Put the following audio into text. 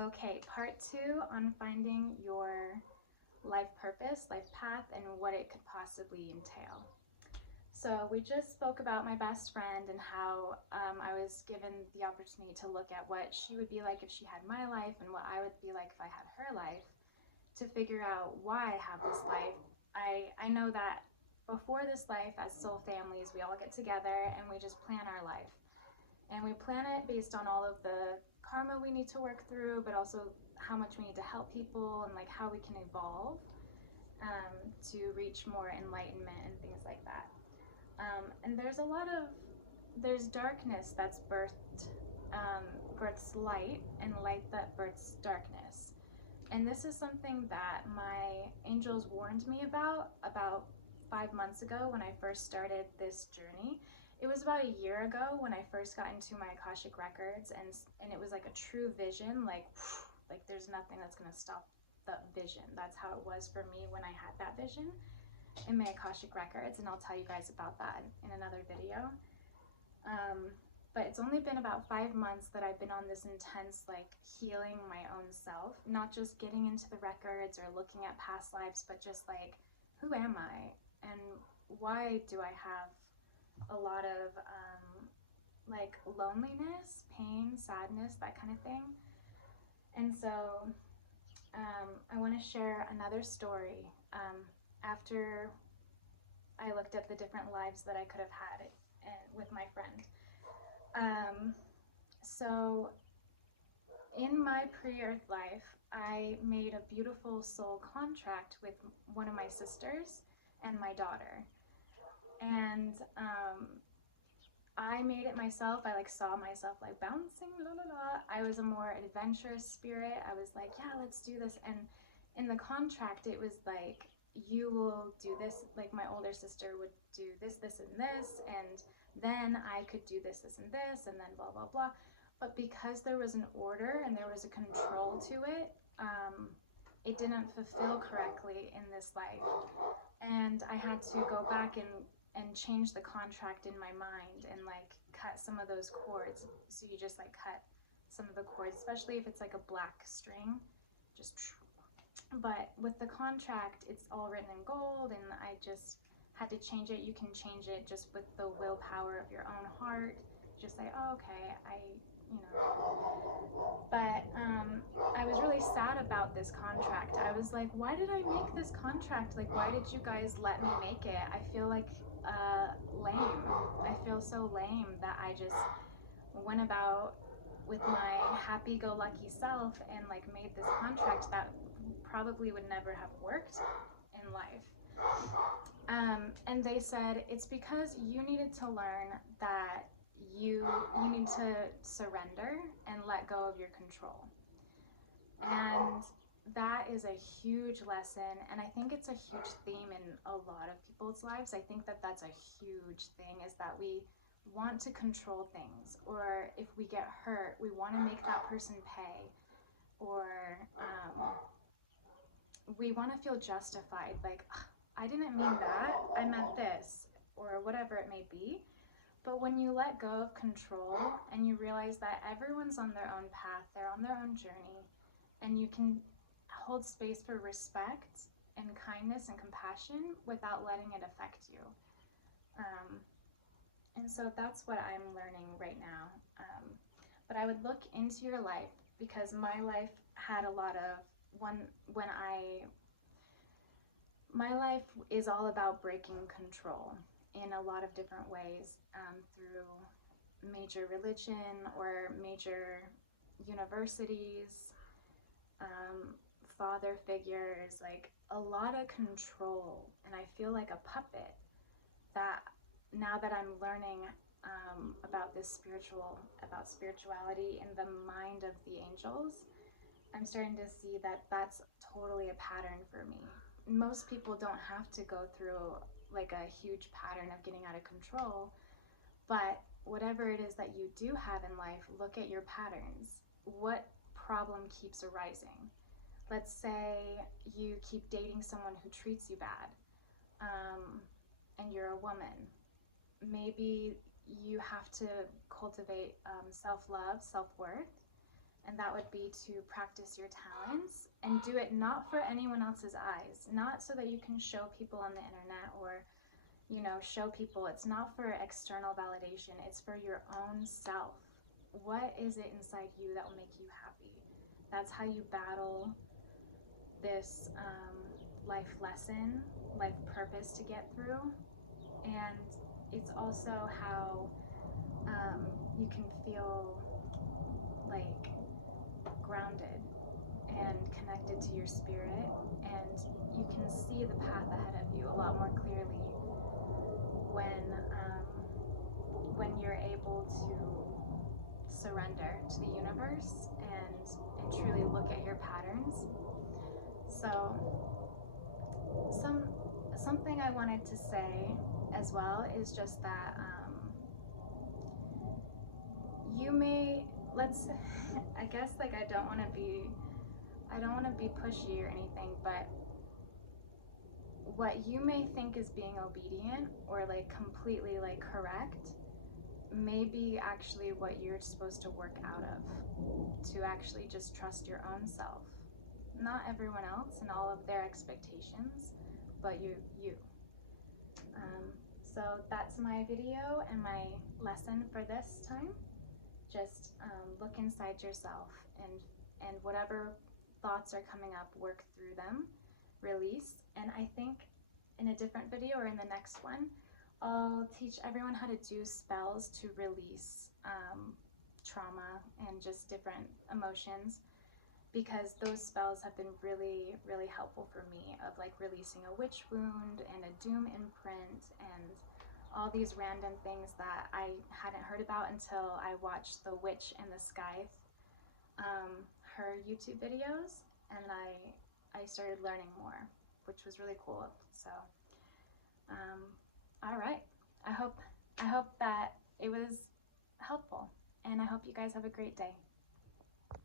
Okay, part 2 on finding your life purpose, life path, and what it could possibly entail. So we just spoke about my best friend and how I was given the opportunity to look at what she would be like if she had my life and what I would be like if I had her life, to figure out why I have this life. I know that before this life, as soul families, we all get together and we just plan our life. And we plan it based on all of the karma we need to work through, but also how much we need to help people and like how we can evolve to reach more enlightenment and things like that. And there's darkness that's births light, and light that births darkness. And this is something that my angels warned me about 5 months ago when I first started this journey. It was about a year ago when I first got into my Akashic records, and it was like a true vision, like there's nothing that's gonna stop the vision. That's how it was for me when I had that vision in my Akashic records, and I'll tell you guys about that in another video. But it's only been about 5 months that I've been on this intense like healing my own self, not just getting into the records or looking at past lives, but just like, who am I and why do I have a lot of like loneliness, pain, sadness, that kind of thing. And so I want to share another story after I looked at the different lives that I could have had with my friend. So in my pre-earth life, I made a beautiful soul contract with one of my sisters and my daughter. And I made it myself. I like saw myself like bouncing, la la la. I was a more adventurous spirit. I was like, yeah, let's do this. And in the contract, it was like, you will do this, like my older sister would do this, this, and this, and then I could do this, this, and this, and then blah, blah, blah. But because there was an order and there was a control to it, it didn't fulfill correctly in this life. And I had to go back and change the contract in my mind and like cut some of those cords. So you just like cut some of the cords, especially if it's like a black string, just. But with the contract, it's all written in gold, and I just had to change it. You can change it just with the willpower of your own heart. Just say, oh, okay, But I was really sad about this contract. I was like, why did I make this contract? Like, why did you guys let me make it? I feel like lame. I feel so lame that I just went about with my happy-go-lucky self and like made this contract that probably would never have worked in life. And they said it's because you needed to learn that you need to surrender and let go of your control. And that is a huge lesson, and I think it's a huge theme in a lot of people's lives. I think that that's a huge thing, is that we want to control things, or if we get hurt, we want to make that person pay, or we want to feel justified, like, I didn't mean that, I meant this, or whatever it may be. But when you let go of control and you realize that everyone's on their own path, they're on their own journey, and you can hold space for respect and kindness and compassion without letting it affect you. And so that's what I'm learning right now. But I would look into your life, because my life had a lot of my life is all about breaking control in a lot of different ways, through major religion or major universities, father figures, like a lot of control. And I feel like a puppet, that now that I'm learning about spirituality in the mind of the angels, I'm starting to see that that's totally a pattern for me. Most people don't have to go through like a huge pattern of getting out of control, but whatever it is that you do have in life, look at your patterns. What problem keeps arising? Let's say you keep dating someone who treats you bad, and you're a woman. Maybe you have to cultivate self-love, self-worth, and that would be to practice your talents and do it not for anyone else's eyes, not so that you can show people on the internet or, you know, show people. It's not for external validation, it's for your own self. What is it inside you that will make you happy? That's how you battle this life lesson, life purpose to get through. And it's also how you can feel like grounded and connected to your spirit, and you can see the path ahead of you a lot more clearly when you're able to surrender to the universe and truly look at your patterns. So something I wanted to say as well is just that you may, let's I guess, like, I don't want to be pushy or anything, but what you may think is being obedient or like completely like correct may be actually what you're supposed to work out of, to actually just trust your own self, not everyone else and all of their expectations, but you. So that's my video and my lesson for this time. Just look inside yourself, and whatever thoughts are coming up, work through them, release. And I think in a different video or in the next one, I'll teach everyone how to do spells to release trauma and just different emotions, because those spells have been really, really helpful for me, of like releasing a witch wound and a doom imprint and all these random things that I hadn't heard about until I watched the Witch in the Sky, her YouTube videos, and I started learning more, which was really cool. So, all right. I hope that it was helpful, and I hope you guys have a great day.